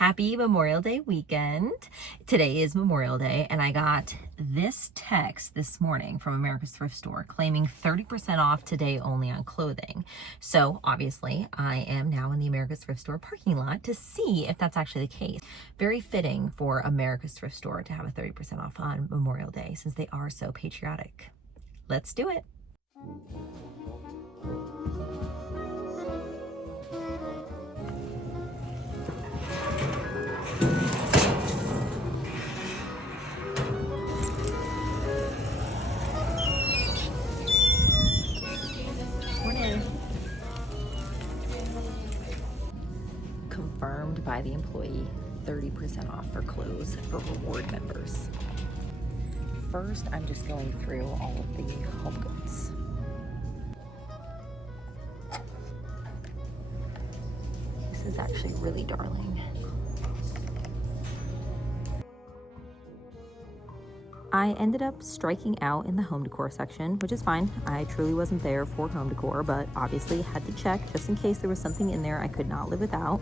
Happy Memorial Day weekend. Today is Memorial Day, and I got this text this morning from America's Thrift Store claiming 30% off today only on clothing. So obviously I am now in the America's Thrift Store parking lot to see if that's actually the case. Very fitting for America's Thrift Store to have a 30% off on Memorial Day since they are so patriotic. Let's do it. Confirmed by the employee, 30% off for clothes for reward members. First, I'm just going through all of the home goods. This is actually really darling. I ended up striking out in the home decor section, which is fine. I truly wasn't there for home decor, but obviously had to check just in case there was something in there I could not live without.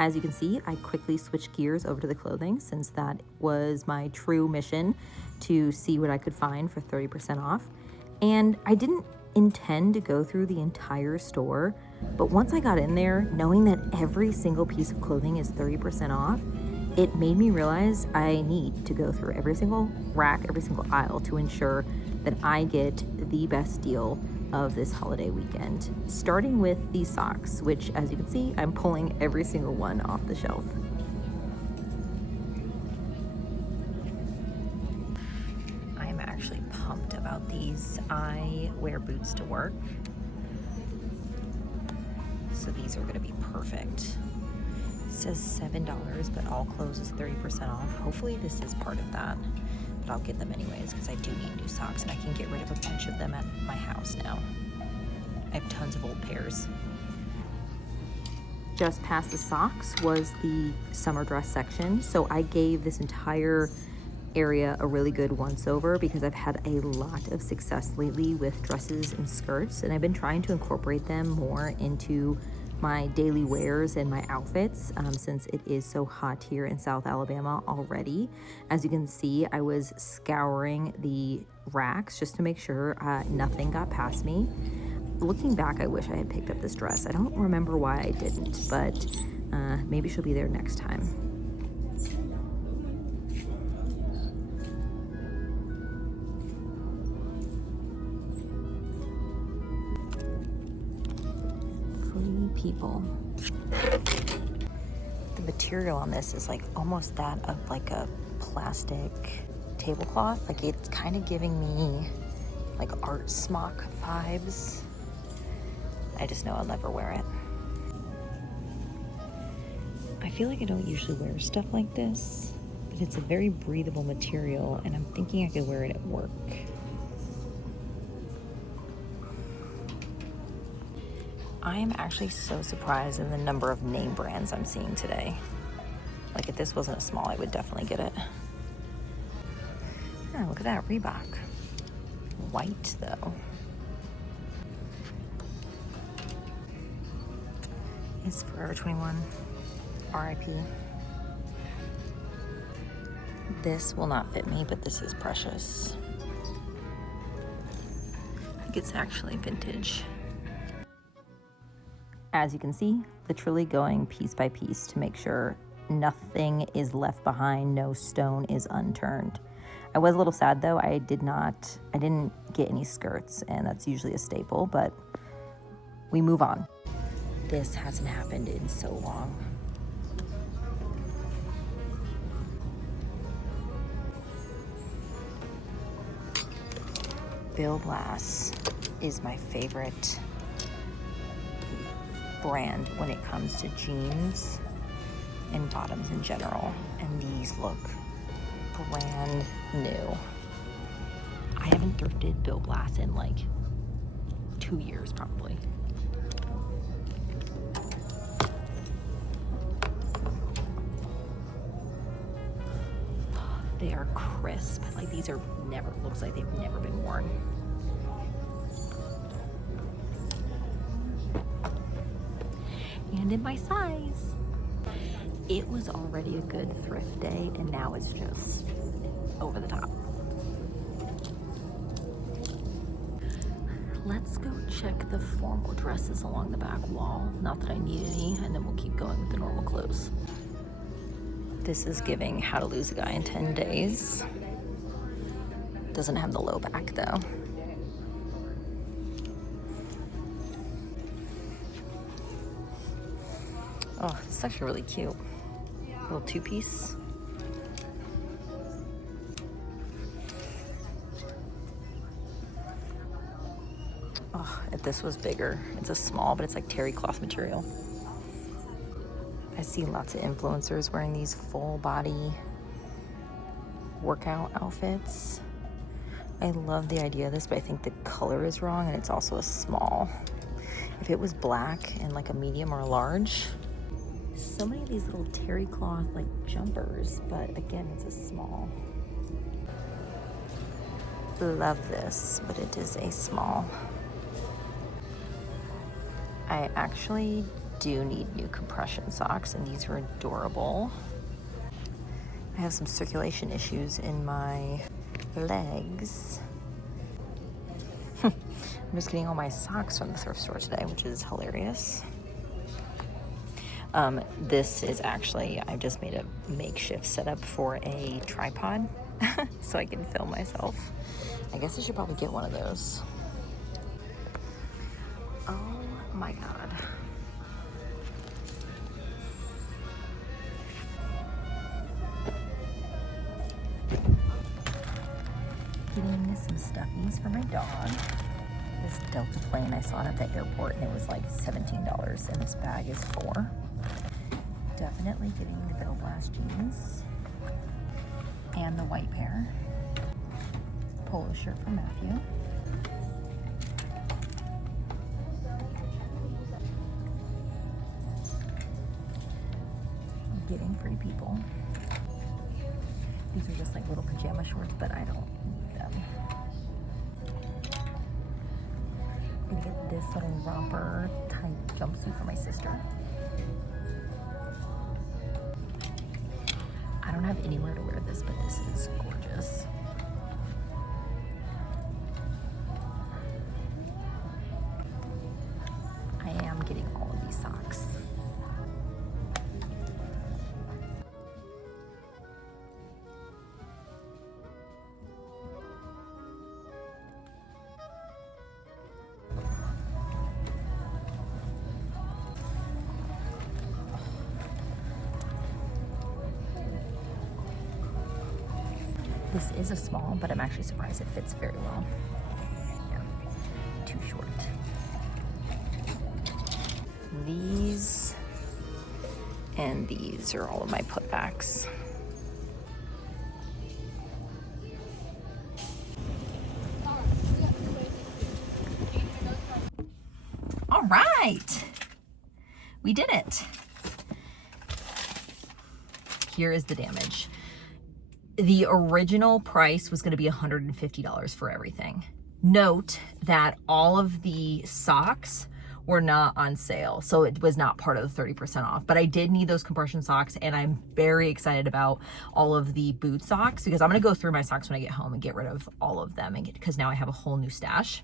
As you can see, I quickly switched gears over to the clothing since that was my true mission, to see what I could find for 30% off. And I didn't intend to go through the entire store, but once I got in there, knowing that every single piece of clothing is 30% off, it made me realize I need to go through every single rack, every single aisle to ensure that I get the best deal of this holiday weekend. Starting with these socks, which as you can see, I'm pulling every single one off the shelf. I'm actually pumped about these. I wear boots to work, so these are gonna be perfect. It says $7, but all clothes is 30% off. Hopefully this is part of that, but I'll get them anyways because I do need new socks and I can get rid of a bunch of them at my house now. I have tons of old pairs. Just past the socks was the summer dress section, so I gave this entire area a really good once over because I've had a lot of success lately with dresses and skirts, and I've been trying to incorporate them more into my daily wears and my outfits since it is so hot here in South Alabama already. As you can see, I was scouring the racks just to make sure nothing got past me. Looking back, I wish I had picked up this dress. I don't remember why I didn't, but maybe she'll be there next time. People. The material on this is like almost that of like a plastic tablecloth. Like it's kind of giving me like art smock vibes. I just know I'll never wear it. I feel like I don't usually wear stuff like this, but it's a very breathable material and I'm thinking I could wear it at work. I am actually so surprised in the number of name brands I'm seeing today. Like if this wasn't a small, I would definitely get it. Oh, look at that, Reebok. White though. It's Forever 21, RIP. This will not fit me, but this is precious. I think it's actually vintage. As you can see, literally going piece by piece to make sure nothing is left behind, no stone is unturned. I was a little sad though, I didn't get any skirts, and that's usually a staple, but we move on. This hasn't happened in so long. Bill Blass is my favorite brand when it comes to jeans and bottoms in general, and these look brand new. I haven't thrifted Bill Blass in like 2 years probably. They are crisp. Like these are never, looks like they've never been worn. And in my size. It was already a good thrift day, and now it's just over the top. Let's go check the formal dresses along the back wall. Not that I need any, and then we'll keep going with the normal clothes. This is giving How to Lose a Guy in 10 Days. Doesn't have the low back though. Oh, this is actually really cute. Little two-piece. Oh, if this was bigger. It's a small, but it's like terry cloth material. I see lots of influencers wearing these full body workout outfits. I love the idea of this, but I think the color is wrong, and it's also a small. If it was black and like a medium or a large. So many of these little terry cloth like jumpers, but again, it's a small. Love this, but it is a small. I actually do need new compression socks, and these are adorable. I have some circulation issues in my legs. I'm just getting all my socks from the thrift store today, which is hilarious. This is actually, I've just made a makeshift setup for a tripod so I can film myself. I guess I should probably get one of those. Oh my God. Getting some stuffies for my dog. This Delta plane, I saw it at the airport and it was like $17, and this bag is $4. Definitely getting the Bill Blast jeans and the white pair. Polo shirt for Matthew. Getting Free People. These are just like little pajama shorts, but I don't need them. I'm gonna get this little romper type jumpsuit for my sister. I don't have anywhere to wear this, but this is gorgeous. I am getting all of these socks. This is a small, but I'm actually surprised it fits very well. Yeah, too short. These and these are all of my putbacks. All right, we did it. Here is the damage. The original price was going to be $150 for everything. Note that all of the socks were not on sale, so it was not part of the 30% off, but I did need those compression socks, and I'm very excited about all of the boot socks because I'm going to go through my socks when I get home and get rid of all of them, and because now I have a whole new stash.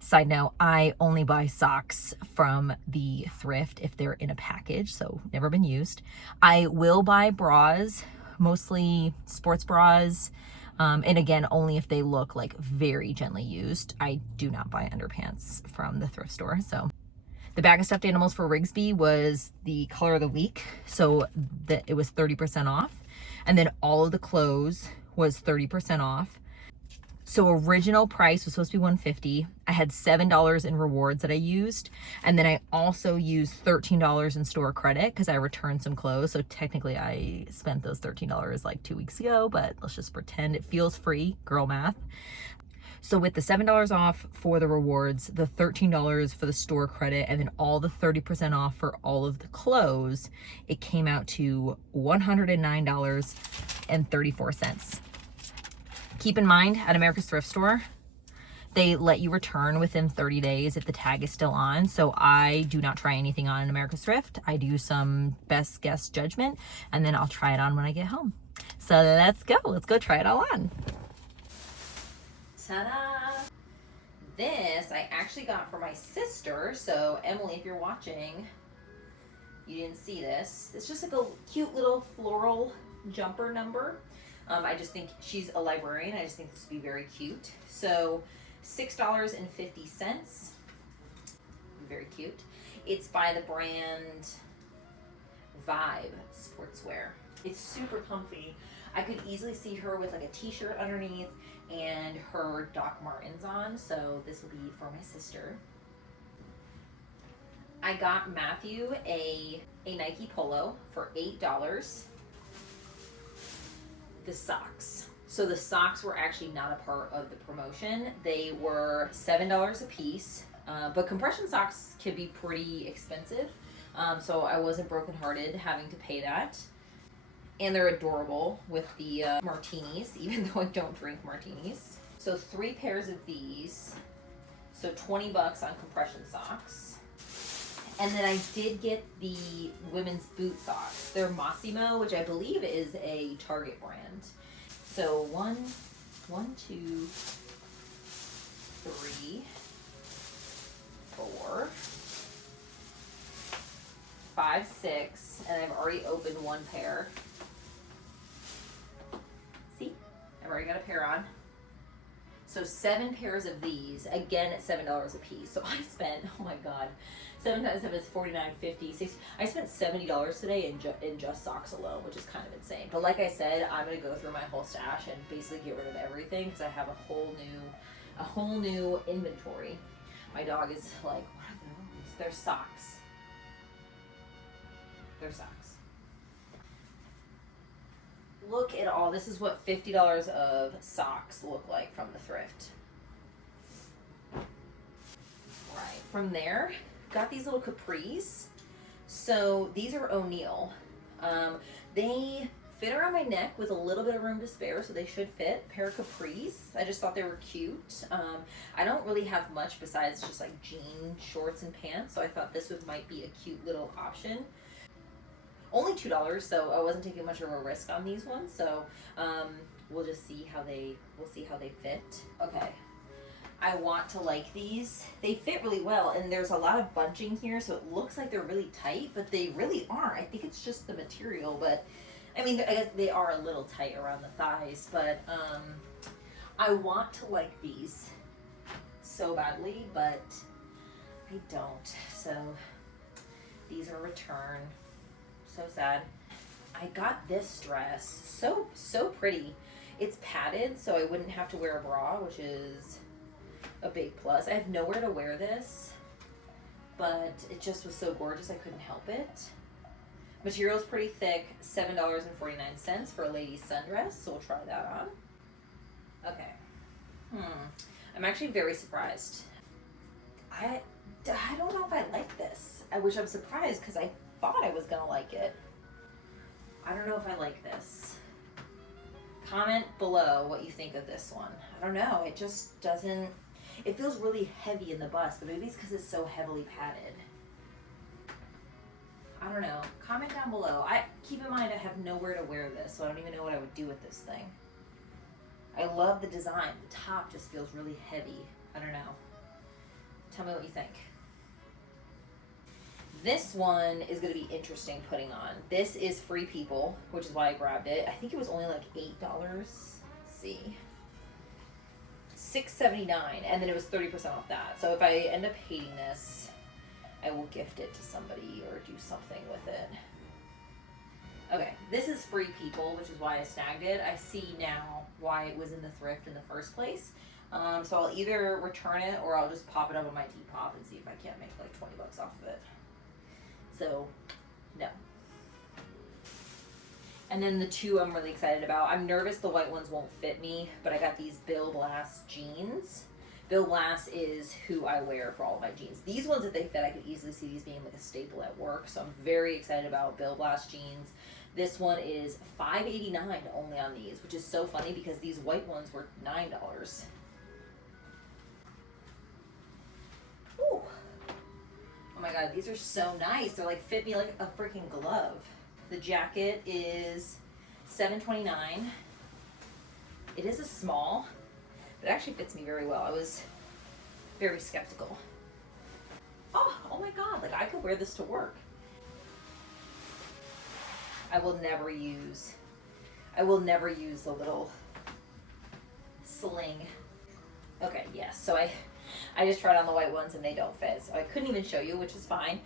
Side note, I only buy socks from the thrift if they're in a package, so never been used. I will buy bras, mostly sports bras, and again, only if they look like very gently used. I do not buy underpants from the thrift store. So the bag of stuffed animals for Rigsby was the color of the week, so that it was 30% off, and then all of the clothes was 30% off. So original price was supposed to be $150. I had $7 in rewards that I used. And then I also used $13 in store credit because I returned some clothes. So technically I spent those $13 like 2 weeks ago, but let's just pretend it feels free, girl math. So with the $7 off for the rewards, the $13 for the store credit, and then all the 30% off for all of the clothes, it came out to $109.34. Keep in mind, at America's Thrift Store, They let you return within 30 days if the tag is still on. So I do not try anything on in America's Thrift. I do some best guess judgment, and then I'll try it on when I get home. So let's go. Let's go try it all on. Ta-da! This I actually got for my sister. So Emily, if you're watching, you didn't see this. It's just like a cute little floral jumper number. I just think she's a librarian. I just think this would be very cute. So $6.50. Very cute. It's by the brand Vibe Sportswear. It's super comfy. I could easily see her with like a t-shirt underneath and her Doc Martens on. So this will be for my sister. I got Matthew a Nike Polo for $8. The socks. So the socks were actually not a part of the promotion. They were $7 a piece, but compression socks can be pretty expensive. So I wasn't brokenhearted having to pay that. And they're adorable with the martinis, even though I don't drink martinis. So 3 pairs of these. So $20 on compression socks. And then I did get the women's boot socks. They're Massimo, which I believe is a Target brand. So 1, 2, 3, 4, 5, 6, and I've already opened 1 pair. See, I've already got a pair on. So 7 pairs of these, again at $7 a piece. So I spent, oh my God, 7 times 7 is $49.50, $60. I spent $70 today in just socks alone, which is kind of insane. But like I said, I'm gonna go through my whole stash and basically get rid of everything because I have a whole new inventory. My dog is like, what are those? They're socks. They're socks. Look at all, this is what $50 of socks look like from the thrift. Right, from there, got these little capris. So these are O'Neill. They fit around my neck with a little bit of room to spare, so they should fit. Pair of capris. I just thought they were cute. I don't really have much besides just like jean shorts and pants, so I thought this might be a cute little option. Only $2, so I wasn't taking much of a risk on these ones. So we'll just see how they fit. Okay. I want to like these. They fit really well, and there's a lot of bunching here, so it looks like they're really tight, but they really aren't. I think it's just the material, but I mean, I guess they are a little tight around the thighs, but I want to like these so badly, but I don't. So these are return. So sad. I got this dress. So pretty. It's padded, so I wouldn't have to wear a bra, which is a big plus. I have nowhere to wear this, but it just was so gorgeous I couldn't help it. Material's pretty thick, $7.49 for a lady's sundress, so we'll try that on. Okay. I'm actually very surprised. I don't know if I like this. Which I'm surprised because I thought I was gonna like it. I don't know if I like this. Comment below what you think of this one. I don't know, it just doesn't, it feels really heavy in the bust, but maybe it's because it's so heavily padded. I don't know, comment down below. Keep in mind I have nowhere to wear this, so I don't even know what I would do with this thing. I love the design, the top just feels really heavy. I don't know. Tell me what you think. This one is going to be interesting putting on. This is Free People, which is why I grabbed it. I think it was only like $8. Let's see. $6.79, and then it was 30% off that. So if I end up hating this, I will gift it to somebody or do something with it. Okay, this is Free People, which is why I snagged it. I see now why it was in the thrift in the first place. So I'll either return it or I'll just pop it up on my Depop and see if I can't make like 20 bucks off of it. So, no. And then the two I'm really excited about. I'm nervous the white ones won't fit me, but I got these Bill Blass jeans. Bill Blass is who I wear for all of my jeans. These ones, if they fit, I could easily see these being like a staple at work. So I'm very excited about Bill Blass jeans. This one is $5.89 only on these, which is so funny because these white ones were $9. my God, these are so nice. They're like, fit me like a freaking glove. The jacket is $7.29. It is a small, but it actually fits me very well. I was very skeptical. Oh my God, like I could wear this to work. I will never use the little sling. Okay, yes, so I just tried on the white ones and they don't fit, so I couldn't even show you, which is fine.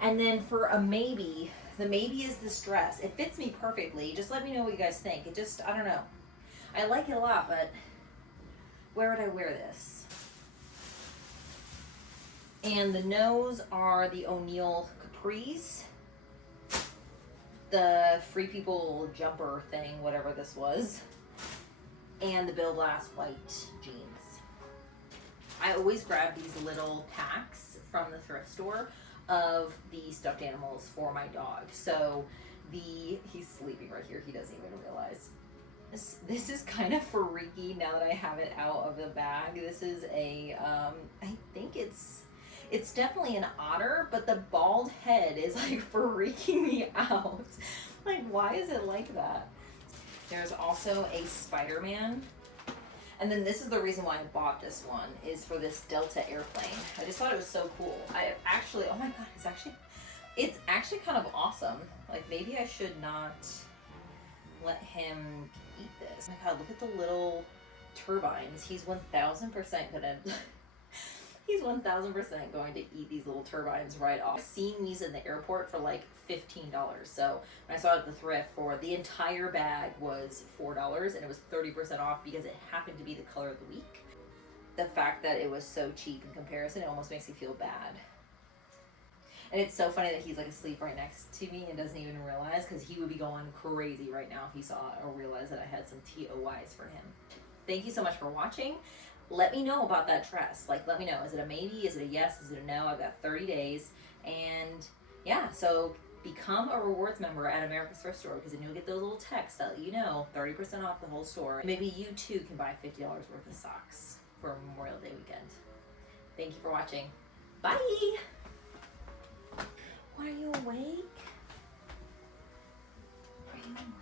And then for a maybe, the maybe is this dress. It fits me perfectly. Just let me know what you guys think. I don't know. I like it a lot, but where would I wear this? And the nose are the O'Neill capris. The Free People jumper thing, whatever this was. And the Bill Blass white jeans. I always grab these little packs from the thrift store of the stuffed animals for my dog. So he's sleeping right here. He doesn't even realize. This is kind of freaky now that I have it out of the bag. This is a, I think it's definitely an otter, but the bald head is like freaking me out. Like, why is it like that? There's also a Spider-Man. And then this is the reason why I bought this one, is for this Delta airplane. I just thought it was so cool. Oh my God, it's actually kind of awesome. Like, maybe I should not let him eat this. Oh my God, look at the little turbines. He's 1000% gonna he's 1000% going to eat these little turbines right off. I've seen these in the airport for like $15. So when I saw it at the thrift, for the entire bag was $4 and it was 30% off because it happened to be the color of the week. The fact that it was so cheap in comparison, it almost makes me feel bad. And it's so funny that he's like asleep right next to me and doesn't even realize, because he would be going crazy right now if he saw or realized that I had some TOYs for him. Thank you so much for watching. Let me know about that dress. Like, let me know. Is it a maybe? Is it a yes? Is it a no? I've got 30 days. And yeah, so become a rewards member at America's Thrift Store, because then you'll get those little texts that let you know 30% off the whole store. Maybe you too can buy $50 worth of socks for Memorial Day weekend. Thank you for watching. Bye! What, are you awake? Are you awake?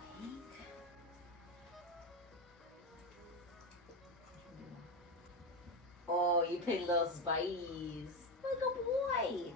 Oh, you pretty little spice. Like a boy.